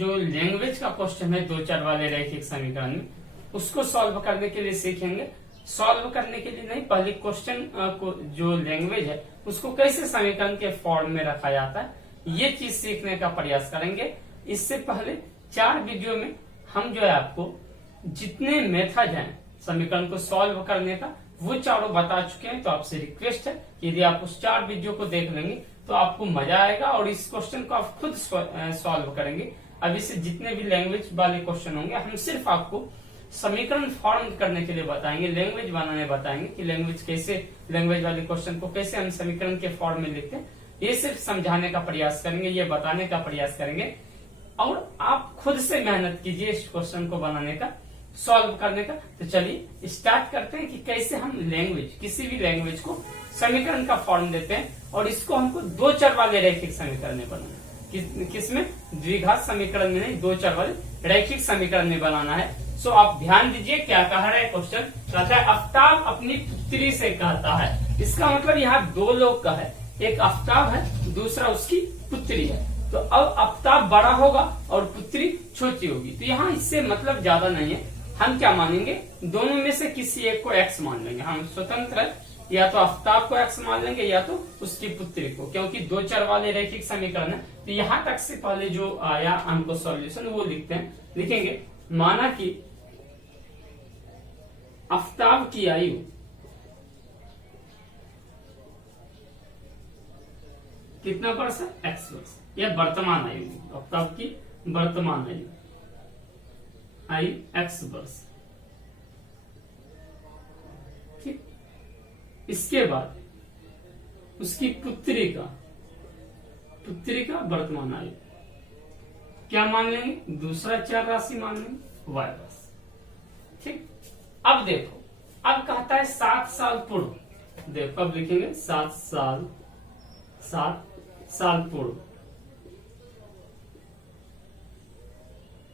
जो लैंग्वेज का क्वेश्चन है 2 चर वाले रैखिक समीकरण में, उसको सॉल्व करने के लिए सीखेंगे। सॉल्व करने के लिए नहीं, पहले क्वेश्चन को जो लैंग्वेज है उसको कैसे समीकरण के फॉर्म में रखा जाता है ये चीज सीखने का प्रयास करेंगे। इससे पहले 4 वीडियो में हम जो है आपको जितने मेथड हैं समीकरण को सॉल्व करने का वो चारों बता चुके हैं। तो आपसे रिक्वेस्ट है कि यदि आप उस 4 वीडियो को देख लेंगे तो आपको मजा आएगा और इस क्वेश्चन को आप खुद सॉल्व करेंगे। अभी से जितने भी लैंग्वेज वाले क्वेश्चन होंगे हम सिर्फ आपको समीकरण फॉर्म करने के लिए बताएंगे, लैंग्वेज बनाने बताएंगे कि लैंग्वेज वाले क्वेश्चन को कैसे हम समीकरण के फॉर्म में लिखते हैं। ये सिर्फ समझाने का प्रयास करेंगे, ये बताने का प्रयास करेंगे और आप खुद से मेहनत कीजिए इस क्वेश्चन को बनाने का, सॉल्व करने का। तो चलिए स्टार्ट करते हैं कि कैसे हम किसी भी लैंग्वेज को समीकरण का फॉर्म देते हैं और इसको हमको 2 चर वाले रैखिक समीकरण में बनाना है। किसमें? द्विघात समीकरण में नहीं, 2 चर वाले रैखिक समीकरण में बनाना है। सो आप ध्यान दीजिए क्या कह रहा है क्वेश्चन। कहता है आफ्ताब अपनी पुत्री से कहता है। इसका मतलब यहाँ 2 लोग का है, एक आफ्ताब है, दूसरा उसकी पुत्री है। तो अब आफ्ताब बड़ा होगा और पुत्री छोटी होगी। तो यहाँ इससे मतलब ज्यादा नहीं है। हम क्या मानेंगे? दोनों में से किसी एक को एक्स मान लेंगे। हम स्वतंत्र है, या तो आफ्ताब को एक्स मान लेंगे या तो उसकी पुत्री को, क्योंकि 2 चर वाले रैखिक समीकरण है। तो यहाँ तक से पहले जो आया हमको सॉल्यूशन वो लिखेंगे। माना कि आफ्ताब की आयु कितना वर्ष है? एक्स वर्ष। यह वर्तमान आयु, आफ्ताब की वर्तमान आयु एक्स वर्ष। ठीक, इसके बाद उसकी पुत्री का वर्तमान आयु क्या मान लेंगे? दूसरा चर राशि मान लेंगे, वाई वर्ष। ठीक, अब देखो, अब कहता है 7 साल पूर्व। देखो अब लिखेंगे 7 साल पूर्व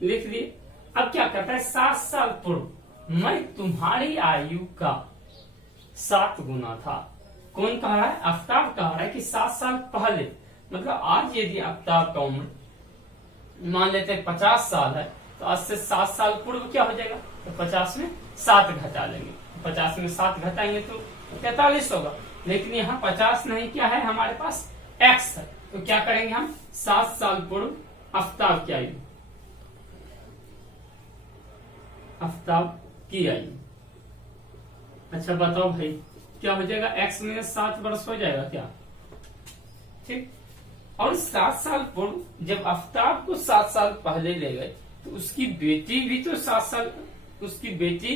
लिख लिए। अब क्या कहता है? 7 साल पूर्व मैं तुम्हारी आयु का 7 गुना था। कौन कह रहा है? आफ्ताब कह रहा है कि 7 साल पहले, मतलब आज यदि आफ्ताब का उम्र मान लेते हैं 50 साल है, तो आज से 7 साल पूर्व क्या हो जाएगा? तो 50 में 7 घटा लेंगे। 50 में 7 घटाएंगे तो 43 होगा। लेकिन यहाँ 50 नहीं, क्या है हमारे पास? x है। तो क्या करेंगे हम? 7 साल पूर्व आफ्ताब की आयु, आफ्ताब की आयु। अच्छा बताओ भाई, क्या हो जाएगा? x में 7 वर्ष हो जाएगा क्या? ठीक, और 7 साल पूर्व जब आफ्ताब को 7 साल पहले ले गए तो उसकी बेटी भी तो 7 साल, उसकी बेटी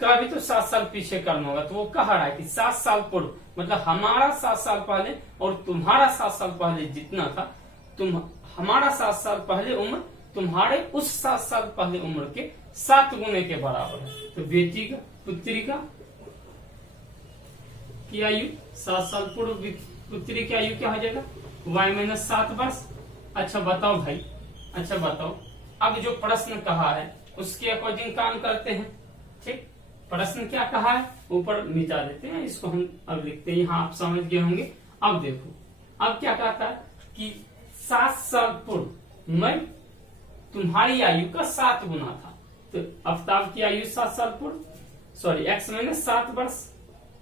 का भी तो 7 साल पीछे करना होगा। तो वो कह रहा है कि 7 साल पूर्व, मतलब हमारा 7 साल पहले और तुम्हारा 7 साल पहले जितना था, हमारा 7 साल पहले उम्र तुम्हारे उस 7 साल पहले उम्र के 7 गुने के बराबर है। तो बेटी का, पुत्री का की आयु 7 साल पूर्व, पुत्री की आयु क्या हो जाएगा? y माइनस 7 वर्ष। अच्छा बताओ भाई, अच्छा बताओ, अब जो प्रश्न कहा है उसके अकॉर्डिंग काम करते हैं। ठीक, प्रश्न क्या कहा है ऊपर मिटा देते हैं, इसको हम अब लिखते हैं। यहाँ आप समझ गए होंगे। अब देखो, अब क्या कहता है कि 7 साल पूर्व मैं तुम्हारी आयु का 7 गुना था। तो आफ्ताब की आयु 7 साल पूर्व, सॉरी x माइनस 7 वर्ष।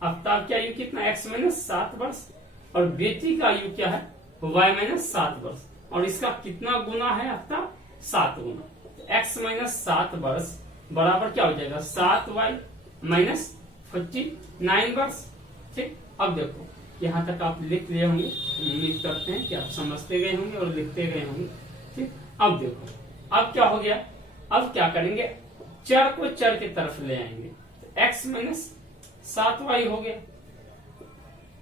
आफ्ताब की आयु कितना? x माइनस 7 वर्ष। और बेटी का आयु क्या है? y माइनस 7 वर्ष। और इसका कितना गुना है आफ्ताब? 7 गुना। x माइनस 7 वर्ष बराबर क्या हो जाएगा? 7y माइनस 49 वर्ष। ठीक, अब देखो यहाँ तक आप लिख लिए होंगे, उम्मीद करते हैं कि आप समझते गए होंगे और लिखते गए होंगे। ठीक, अब देखो, अब क्या हो गया? अब क्या करेंगे? चर को चर की तरफ ले आएंगे। तो x माइनस 7y हो गया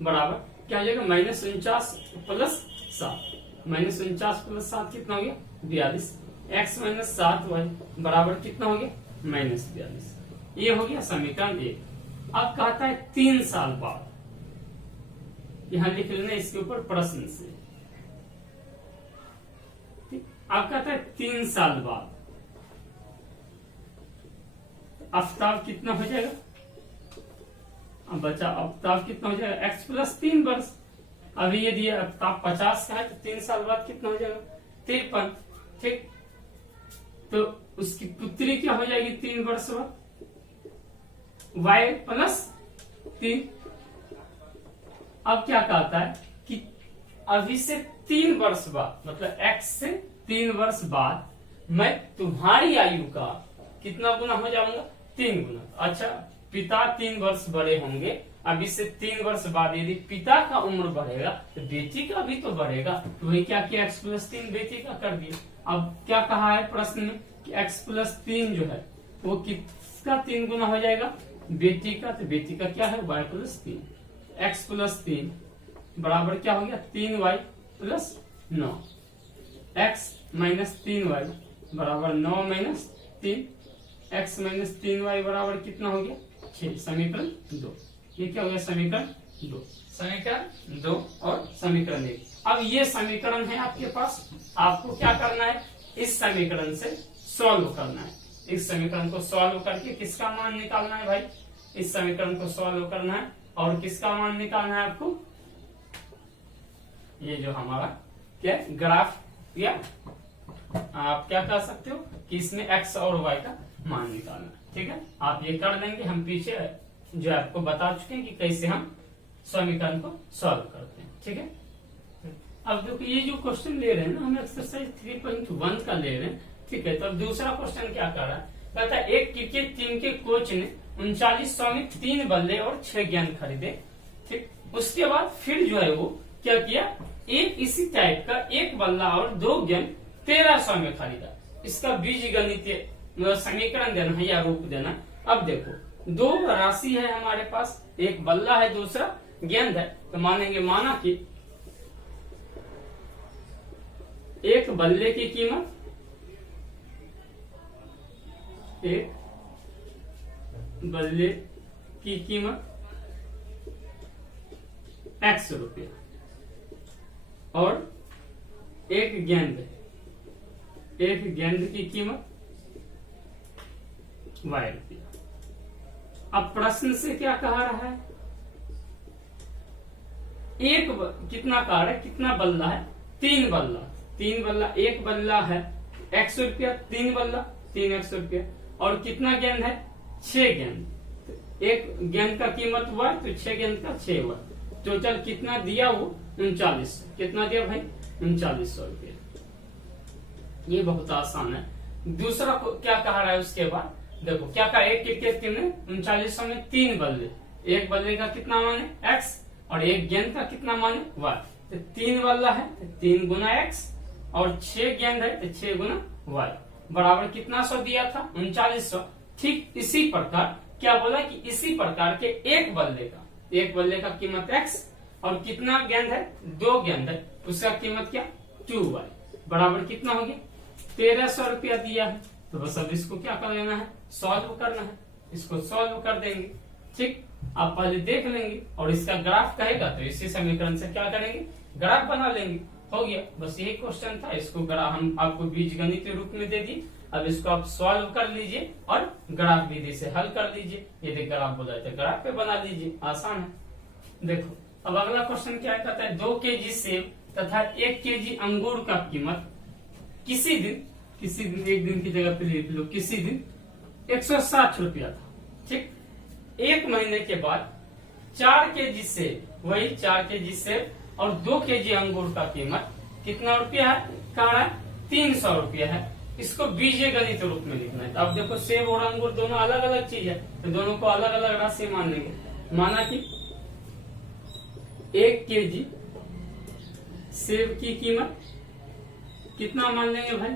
बराबर क्या हो जाएगा? Minus 49 plus 7। माइनस 49 प्लस 7 कितना हो गया? 42। x माइनस 7y बराबर कितना हो गया? माइनस 42। ये हो गया समीकरण 1। अब कहता है 3 साल बाद, यहां लिख लेना इसके ऊपर प्रश्न से। ठीक, अब कहता है 3 साल बाद आफ्ताब कितना हो जाएगा? अब बचा आफ्ताब कितना हो जाएगा? x प्लस 3 वर्ष। अभी यदि आफ्ताब 50 का है तो 3 साल बाद कितना हो जाएगा? 53। ठीक, तो उसकी पुत्री क्या हो जाएगी 3 वर्ष बाद, y प्लस 3। अब क्या कहता है कि अभी से 3 वर्ष बाद, मतलब x से 3 वर्ष बाद मैं तुम्हारी आयु का कितना गुना हो जाऊंगा, 3 गुना। अच्छा, पिता 3 वर्ष बड़े होंगे, अभी से 3 वर्ष बाद यदि पिता का उम्र बढ़ेगा तो बेटी का भी तो बढ़ेगा। तो वही क्या किया, x प्लस 3 बेटी का कर दिया। अब क्या कहा है प्रश्न में कि x प्लस 3 जो है वो किसका 3 गुना हो जाएगा, बेटी का। तो बेटी का क्या है, y प्लस 3। x प्लस 3 बराबर क्या हो गया, 3y plus 9। x minus 3y बराबर 9 माइनस 3। x माइनस 3y बराबर कितना हो गया, 6। समीकरण 2। ये क्या हो गया, समीकरण 2। समीकरण 2 और समीकरण 1। अब ये समीकरण है आपके पास, आपको क्या करना है, इस समीकरण से सॉल्व करना है। इस समीकरण को सॉल्व करके किसका मान निकालना है भाई, इस समीकरण को सॉल्व करना है और किसका मान निकालना है आपको, ये जो हमारा क्या ग्राफ, या आप क्या कर सकते हो कि इसमें x और y का मान निकालना है। ठीक है, आप ये कर लेंगे। हम पीछे जो आपको बता चुके हैं कि कैसे हम समीकरण को सॉल्व करते हैं। ठीक है, अब देखो ये जो क्वेश्चन ले रहे हैं ना हम एक्सरसाइज 3.1 का ले रहे हैं। ठीक है, तो अब दूसरा क्वेश्चन क्या कर रहा है, कहता है एक क्रिकेट टीम के कोच ने 3900 में 3 बल्ले और 6 गेंद खरीदे। ठीक, उसके बाद फिर जो है वो क्या किया, एक इसी टाइप का 1 बल्ला और 2 गेंद 1300 में खरीदा। इसका बीज गणितीय समीकरण देना है या रूप देना है। अब देखो 2 राशि है हमारे पास, एक बल्ला है दूसरा गेंद है, तो मानेंगे माना कि एक बल्ले की कीमत, एक बल्ले की कीमत x रुपया और एक गेंद की कीमत y रुपया। अब प्रश्न से क्या कहा रहा है, कितना कार है, कितना बल्ला है, 3 बल्ला। 3 बल्ला, एक बल्ला है x रुपया, 3 बल्ला 3x रुपया, और कितना गेंद है, 6 गेंद। एक गेंद का कीमत हुआ तो 6 गेंद का 6 टोटल कितना दिया, वो 39। कितना दिया भाई, 3900 रुपया। ये बहुत आसान है। दूसरा को क्या कहा रहा है, उसके बाद देखो क्या कहा, एक क्रिकेट टीम ने 3900 में 3 बल्ले, एक बल्ले का कितना माने x और एक गेंद का कितना माने y। तो 3 बल्ला है तो 3 गुना x और 6 गेंद है तो 6 गुना y बराबर कितना 100 दिया था, 3900। ठीक इसी प्रकार क्या बोला कि इसी प्रकार के एक बल्ले का कीमत x और कितना गेंद है, 2 गेंद है, उसका कीमत क्या 2y बराबर कितना हो गया, 1300 रुपया दिया है। तो बस अब इसको क्या कर लेना है, सॉल्व करना है। इसको सॉल्व कर देंगे। ठीक, आप पहले देख लेंगे और इसका ग्राफ कहेगा तो इसी समीकरण से क्या करेंगे, ग्राफ बना लेंगे। हो गया, बस यही क्वेश्चन था। इसको हम आपको बीज गणित के रूप में दे दिए। अब इसको आप सॉल्व कर लीजिए और ग्राफ विधि से हल कर लीजिए। यदि ग्राफ बोला तो ग्राफ पे बना लीजिए, आसान है। देखो अब अगला क्वेश्चन क्या कहता है, 2 केजी सेब तथा 1 केजी अंगूर का कीमत किसी दिन, एक दिन की जगह पे लिख लो, किसी दिन 160 रुपया था। ठीक, 1 महीने के बाद 4 केजी सेब, वही 4 केजी सेब और 2 केजी अंगूर का कीमत कितना रुपया है, कहा 300 रुपया है। इसको बीजीय गणित रूप में लिखना है। तो अब देखो सेब और अंगूर दोनों अलग अलग चीज है, तो दोनों को अलग अलग राशि मान लेंगे। माना कि 1 केजी सेब की कीमत कितना मान लेंगे भाई,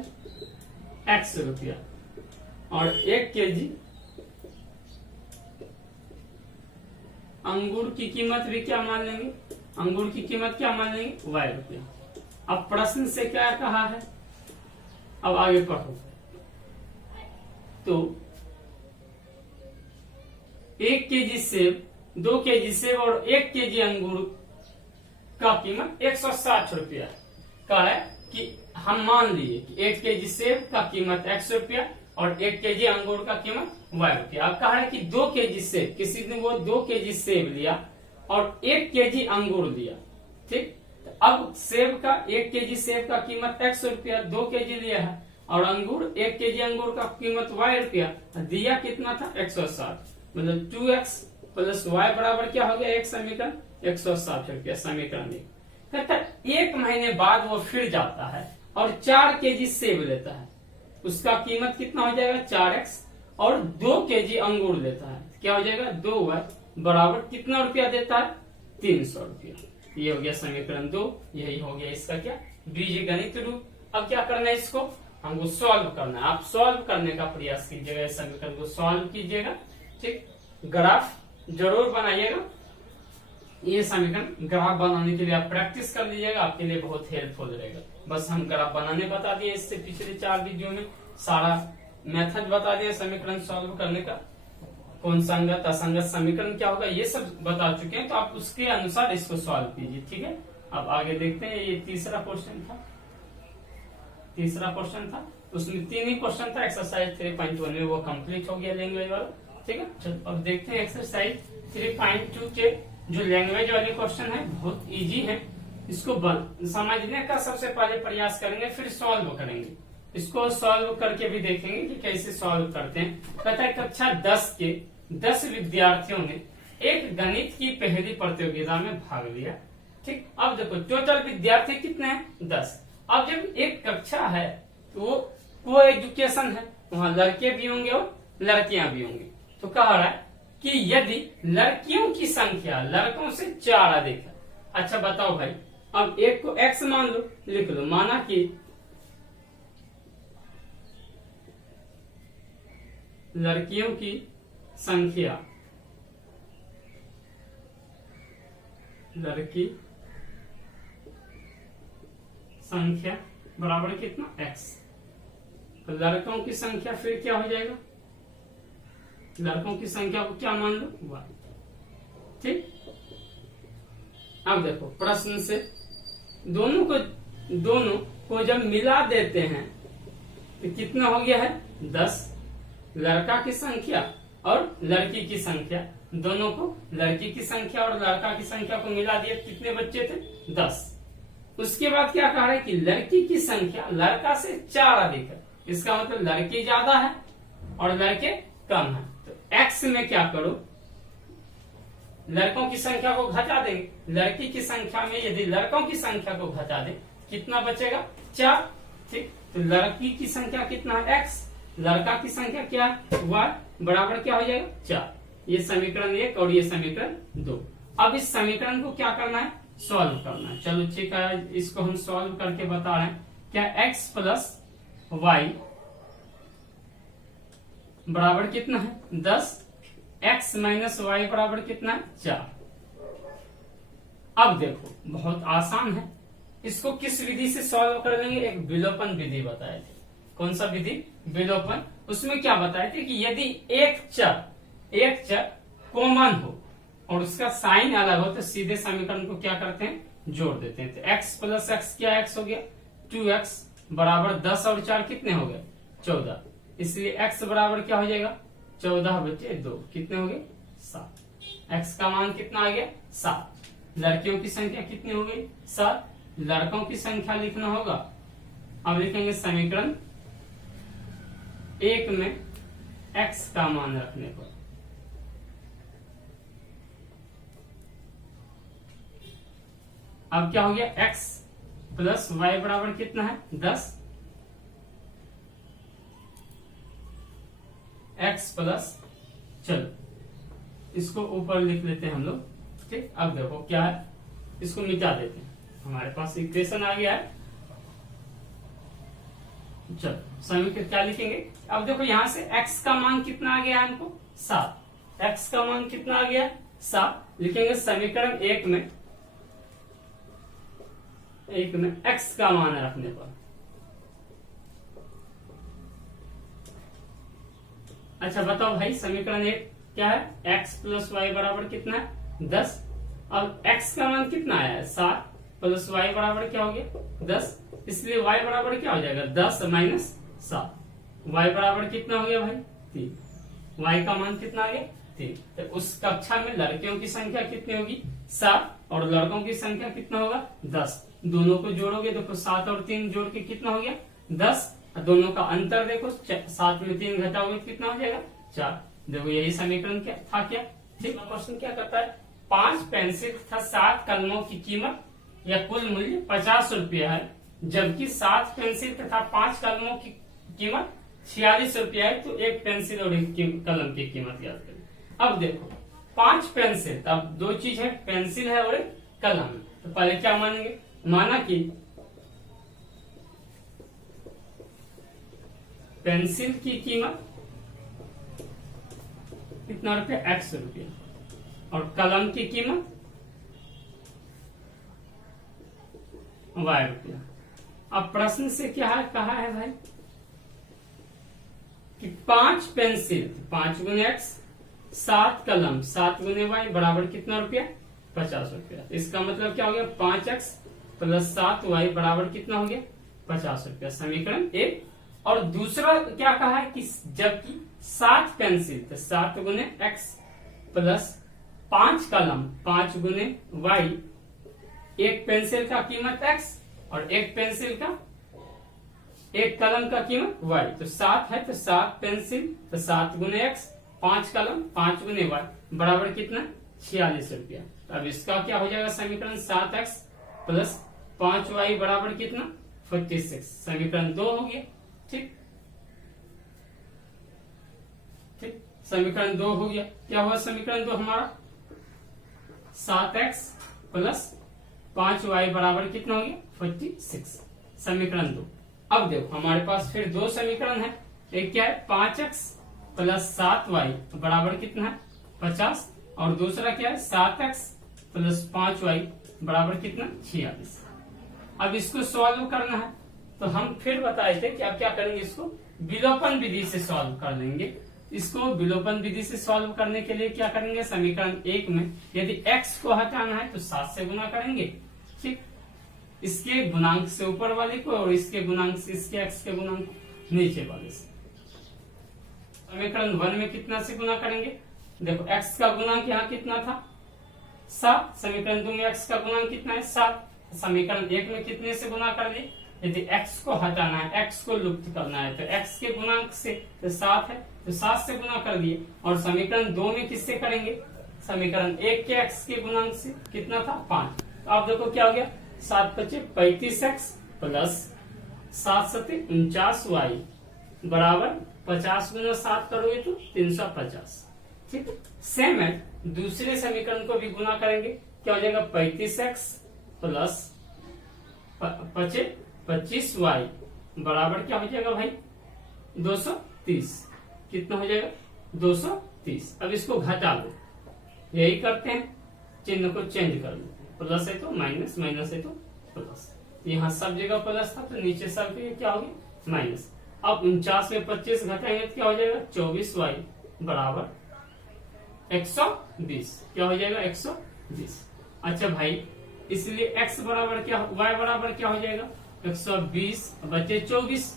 x रुपया, और 1 केजी अंगूर की कीमत भी क्या मान लेंगे, अंगूर की कीमत क्या मान लेंगे, y रुपया। अब प्रश्न से क्या कहा है, अब आगे पढ़ो। तो 1 केजी सेब, 2 केजी सेब और 1 केजी अंगूर का कीमत 160 रुपया का है कि हम मान लिए कि 1 केजी सेब का कीमत x रुपया और 1 केजी अंगूर का कीमत y रुपया। अब कहा है कि 2 केजी सेब, किसी दिन वो 2 केजी सेब लिया और 1 केजी अंगूर लिया। ठीक, अब सेब का 1 केजी सेब का कीमत x रुपया, 2 केजी लिया है और अंगूर 1 केजी अंगूर का कीमत y रुपया, दिया कितना था 160, मतलब 2x प्लस y बराबर क्या हो गया एक समीकरण 160 रुपया, समीकरण एक। कहता है 1 महीने बाद वो फिर जाता है और 4 केजी सेब लेता है, उसका कीमत कितना हो जाएगा 4x, और 2 केजी अंगूर लेता है, क्या हो जाएगा 2y बराबर कितना रुपया देता है 300 रुपया। ये हो गया समीकरण 2, यही हो गया इसका क्या बीजगणित रूप। अब क्या करना है, इसको हमको सॉल्व करना है। आप सॉल्व करने का प्रयास कीजिएगा, इस समीकरण को सॉल्व कीजिएगा, ठीक। ग्राफ जरूर बनाइएगा, ये समीकरण ग्राफ बनाने के लिए आप प्रैक्टिस कर लीजिएगा, आपके लिए बहुत हेल्पफुल रहेगा। बस हम ग्राफ बनाने बता दिए, इससे पिछले 4 वीडियो में सारा मेथड बता दिया समीकरण सॉल्व करने का, कौन संगत असंगत समीकरण क्या होगा ये सब बता चुके हैं, तो आप उसके अनुसार इसको सॉल्व कीजिए, ठीक है। अब आगे देखते हैं, ये तीसरा क्वेश्चन था, उसमें 3 ही क्वेश्चन था, एक्सरसाइज 3.1 में वो कंप्लीट हो गया लैंग्वेज वाला, ठीक है। चलो अब देखते हैं एक्सरसाइज 3.2 के जो लैंग्वेज वाले क्वेश्चन है, बहुत इजी है, इसको समझने का सबसे पहले प्रयास करेंगे, फिर सॉल्व करेंगे। इसको सॉल्व करके भी देखेंगे कि कैसे सॉल्व करते हैं। कहता है कक्षा 10 के 10 विद्यार्थियों ने एक गणित की पहली प्रतियोगिता में भाग लिया, ठीक। अब देखो टोटल विद्यार्थी कितने हैं 10। अब जब एक कक्षा है तो वो को एजुकेशन है, वहां लड़के भी होंगे और लड़कियां भी होंगी, तो कह रहा है कि यदि लड़कियों की संख्या लड़कों से 4 अधिक है। अच्छा बताओ भाई, अब एक को x मान लो, लिख लो, माना कि लड़कियों की संख्या बराबर कितना x, तो लड़कों की संख्या फिर क्या हो जाएगा, लड़कों की संख्या को क्या मान लो y, ठीक। अब देखो प्रश्न से दोनों को जब मिला देते हैं तो कितना हो गया है 10। लड़का की संख्या और लड़की की संख्या, दोनों को लड़की की संख्या और लड़का की संख्या को मिला दिया, कितने बच्चे थे 10। उसके बाद क्या कह रहा है कि लड़की की संख्या लड़का से 4 अधिक है, इसका मतलब लड़की ज्यादा है और लड़के कम है। तो x में क्या करो, लड़कों की संख्या को घटा देंगे, लड़की की संख्या में यदि लड़कों की संख्या को घटा दें कितना बचेगा 4, ठीक। तो लड़की की संख्या कितना है x, लड़का की संख्या क्या है y, बराबर क्या हो जाएगा 4। ये समीकरण 1 और ये समीकरण 2। अब इस समीकरण को क्या करना है, सॉल्व करना है। चलो ठीक है, इसको हम सॉल्व करके बता रहे हैं। क्या x प्लस y बराबर कितना है 10, x माइनस वाई बराबर कितना है 4। अब देखो बहुत आसान है, इसको किस विधि से सॉल्व कर लेंगे, एक विलोपन विधि बताए थे। कौन सा विधि, विलोपन। उसमें क्या बताए थे कि यदि एक चर कॉमन हो और उसका साइन अलग हो तो सीधे समीकरण को क्या करते हैं, जोड़ देते हैं। तो x प्लस एक्स क्या x हो गया 2x बराबर 10 और 4 कितने हो गए 14, इसलिए x बराबर क्या हो जाएगा 14 बचे 2, कितने हो गए 7। x का मान कितना आ गया 7। लड़कियों की संख्या कितनी हो गई 7, लड़कों की संख्या लिखना होगा। अब लिखेंगे समीकरण 1 में x का मान रखने पर अब क्या हो गया x प्लस वाई बराबर कितना है 10, x प्लस, चलो इसको ऊपर लिख लेते हैं हम लोग, ठीक। अब देखो क्या है, इसको मिटा देते हैं, हमारे पास इक्वेशन आ गया है। चलो समीकरण क्या लिखेंगे, अब देखो यहां से x का मान कितना आ गया हमको 7, x का मान कितना आ गया 7, लिखेंगे समीकरण 1 में x का मान रखने पर। अच्छा बताओ भाई समीकरण 1 क्या है, x प्लस वाई बराबर कितना है 10। अब x का मान कितना आया है 7 प्लस y बराबर क्या हो गया 10, इसलिए y बराबर क्या हो जाएगा 10 माइनस 7। y बराबर कितना हो गया भाई 3, y का मान कितना आ गया 3। तो उस कक्षा में लड़कियों की संख्या कितनी होगी 7 और लड़कों की संख्या कितना होगा 10। दोनों को जोड़ोगे देखो 7 और 3 जोड़ के कितना हो गया 10, दोनों का अंतर देखो, 7 में 3 घटाओगे तो कितना हो जाएगा 4। देखो यही समीकरण क्या था क्या। ठीक, क्वेश्चन क्या करता है, 5 पेंसिल तथा 7 कलमों की कीमत या कुल मूल्य 50 रुपया है, जबकि 7 पेंसिल तथा 5 कलमों की कीमत 46 रुपया है, तो एक पेंसिल और एक कलम की कीमत याद करें। अब देखो 5 पेंसिल, अब दो चीज है, पेंसिल है और एक कलम है। तो पहले क्या मानेंगे, माना कि पेंसिल की कीमत कितना रुपया, x रुपया, और कलम की कीमत y रुपया। अब प्रश्न से क्या है, कहा है भाई कि 5 पेंसिल 5 गुने x, 7 कलम 7 गुने y बराबर कितना रुपया, 50 रुपया। इसका मतलब क्या हो गया, 5x प्लस 7y बराबर कितना हो गया, 50 रुपया। समीकरण 1। और दूसरा क्या कहा है कि जबकि 7 पेंसिल तो 7 गुने x प्लस 5 कलम 5 गुने y, एक पेंसिल का कीमत x और एक पेंसिल का, एक कलम का कीमत y। तो 7 है तो 7 पेंसिल तो 7 गुने x, 5 कलम 5 गुने y बराबर कितना, 46 रुपया। अब इसका क्या हो जाएगा समीकरण, 7x प्लस 5y बराबर कितना, 46। समीकरण 2 हो गया। ठीक, ठीक, समीकरण 2 हो गया। क्या हुआ समीकरण 2 हमारा, 7x प्लस 5y बराबर कितना हो गया, 46। समीकरण 2। अब देखो हमारे पास फिर दो समीकरण है, एक क्या है, 5x प्लस 7y बराबर कितना है, 50, और दूसरा क्या है, 7x प्लस 5y बराबर कितना, 46। अब इसको सॉल्व करना है, तो हम फिर बताए थे कि अब क्या करेंगे, इसको विलोपन विधि से सॉल्व कर लेंगे। इसको विलोपन विधि से सॉल्व करने के लिए क्या करेंगे, समीकरण 1 में यदि x को हटाना है तो 7 से गुना करेंगे। ठीक, इसके गुणांक से ऊपर वाले को और इसके गुणांक से, इसके x के गुणांक नीचे वाले से। समीकरण 1 में कितना से गुना करेंगे, देखो x का गुणांक यहाँ कितना था, 7। समीकरण 2 में x का गुणांक कितना है, 7। समीकरण 1 में कितने से गुना कर दिए, यदि x को हटाना है, x को लुप्त करना है, तो x के गुणांक से तो 7 है तो 7 से गुना कर दिए। और समीकरण 2 में किससे करेंगे, समीकरण 1 के x के गुणांक से कितना था, 5। तो आप देखो क्या हो गया, 7 पचे 35x प्लस 7 सते 49y बराबर 50 गुना 7 करोगे तो 350। ठीक, सेम है, दूसरे समीकरण को भी गुना करेंगे, क्या हो जाएगा, 35x प्लस 25y बराबर क्या हो जाएगा भाई, 230। कितना हो जाएगा, 230। अब इसको घटा दो, यही करते हैं, चिन्ह को चेंज कर लो, प्लस है तो माइनस, माइनस है तो प्लस। यहाँ सब जगह प्लस था तो नीचे सब के क्या हो गया, माइनस। अब 49 में 25 घटाएंगे तो क्या हो जाएगा, 24y बराबर 120। क्या हो जाएगा, 120। अच्छा भाई, इसलिए x बराबर क्या, y बराबर क्या हो जाएगा, 120 बचे 24।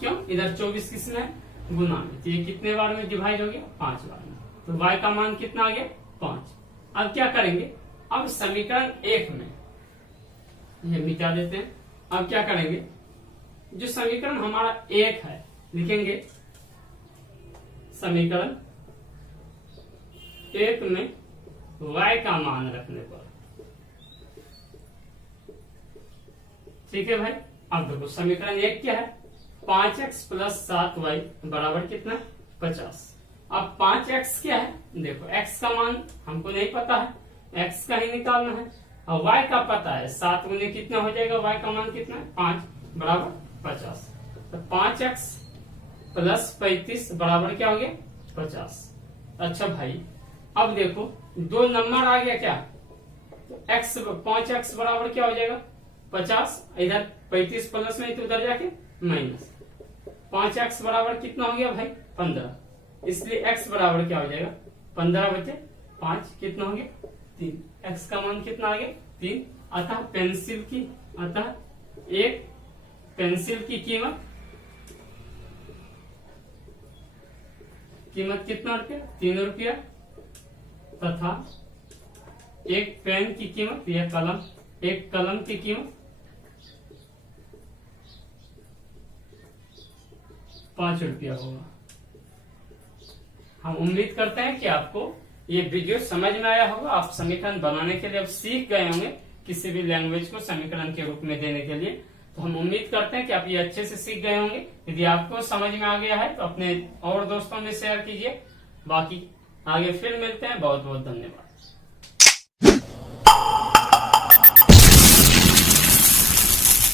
क्यों, इधर 24 किसमें है, गुना में, तो ये कितने बार में डिवाइड हो गया, 5 बार में। तो y का मान कितना आ गया, 5। अब क्या करेंगे, अब समीकरण 1 में ये मिटा देते हैं। अब क्या करेंगे, जो समीकरण हमारा 1 है लिखेंगे, समीकरण 1 में y का मान रखने पर। ठीक है भाई, अब देखो समीकरण 1 क्या है, 5x प्लस 7y बराबर कितना, 50। अब 5x क्या है, देखो x का मान हमको नहीं पता है, x का ही निकालना है, और y का पता है, 7 गुने कितना हो जाएगा, y का मान कितना है, 5 बराबर 50। तो 5x प्लस 35 बराबर क्या हो गया, 50। अच्छा भाई, अब देखो 2 नंबर आ गया क्या, तो x 5x बराबर क्या हो जाएगा, 50। इधर 35 प्लस में तो उधर जाके माइनस, 5x बराबर कितना हो गया भाई, 15। इसलिए x बराबर क्या हो जाएगा, 15 बचे 5 कितना हो गया, 3। x का मान कितना आ गया, 3। अतः एक पेंसिल की कीमत कितना रुपया, 3 रुपया, तथा एक पेन की कीमत या कलम, एक कलम की कीमत 5 रुपया होगा। हम उम्मीद करते हैं कि आपको ये वीडियो समझ में आया होगा। आप समीकरण बनाने के लिए अब सीख गए होंगे किसी भी लैंग्वेज को समीकरण के रूप में देने के लिए। तो हम उम्मीद करते हैं कि आप ये अच्छे से सीख गए होंगे। यदि आपको समझ में आ गया है तो अपने और दोस्तों में शेयर कीजिए। बाकी आगे फिर मिलते हैं। बहुत बहुत धन्यवाद।